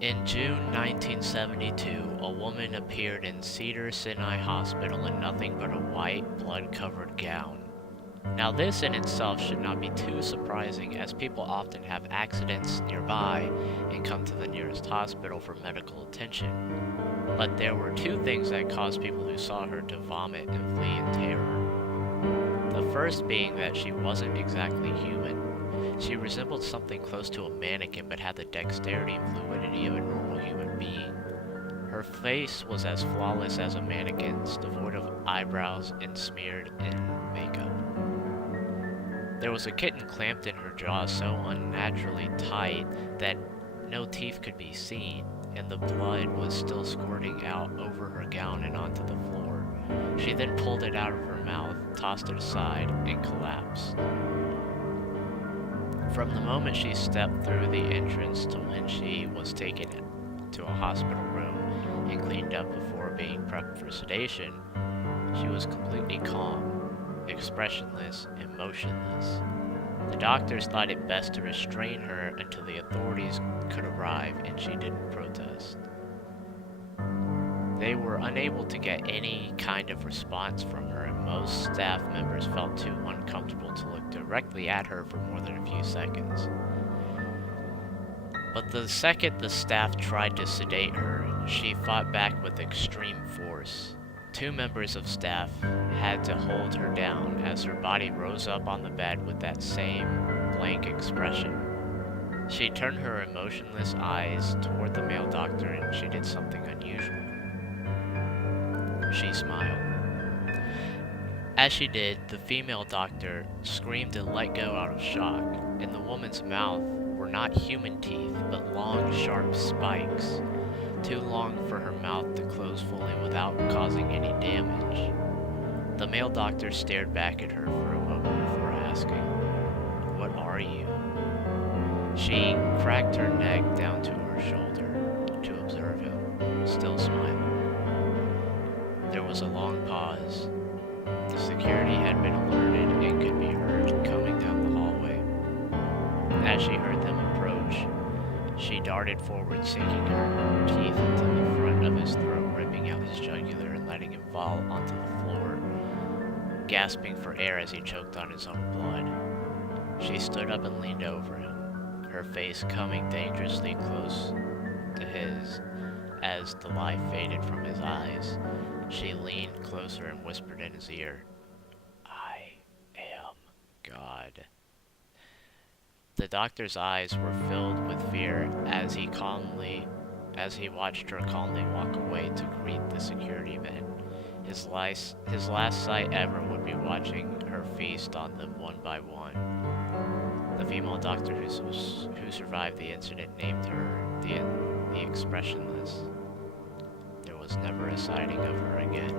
In June 1972, a woman appeared in Cedars-Sinai Hospital in nothing but a white, blood-covered gown. Now this in itself should not be too surprising, as people often have accidents nearby and come to the nearest hospital for medical attention. But there were two things that caused people who saw her to vomit and flee in terror. The first being that she wasn't exactly human. She resembled something close to a mannequin but had the dexterity and fluidity of a normal human being. Her face was as flawless as a mannequin's, devoid of eyebrows and smeared in makeup. There was a kitten clamped in her jaw so unnaturally tight that no teeth could be seen, and the blood was still squirting out over her gown and onto the floor. She then pulled it out of her mouth, tossed it aside, and collapsed. From the moment she stepped through the entrance to when she was taken to a hospital room and cleaned up before being prepped for sedation, she was completely calm, expressionless, and motionless. The doctors thought it best to restrain her until the authorities could arrive, and she didn't protest. They were unable to get any kind of response from her, and most staff members felt too uncomfortable to look directly at her for more than a few seconds. But the second the staff tried to sedate her, she fought back with extreme force. Two members of staff had to hold her down as her body rose up on the bed with that same blank expression. She turned her emotionless eyes toward the male doctor, and she did something unusual. She smiled. As she did, the female doctor screamed and let go out of shock. In the woman's mouth were not human teeth, but long, sharp spikes, too long for her mouth to close fully without causing any damage. The male doctor stared back at her for a moment before asking, "What are you?" She cracked her neck down to her shoulder to observe him, still smiling. There was a long pause. The security had been alerted and could be heard coming down the hallway. As she heard them approach, she darted forward, sinking her teeth into the front of his throat, ripping out his jugular and letting him fall onto the floor, gasping for air as he choked on his own blood. She stood up and leaned over him, her face coming dangerously close to his as the life faded from his eyes. She leaned closer and whispered in his ear, "I am God." The doctor's eyes were filled with fear as he watched her calmly walk away to greet the security men. His last sight ever would be watching her feast on them one by one. The female doctor who survived the incident named her the Expressionless. There was never a sighting of her again.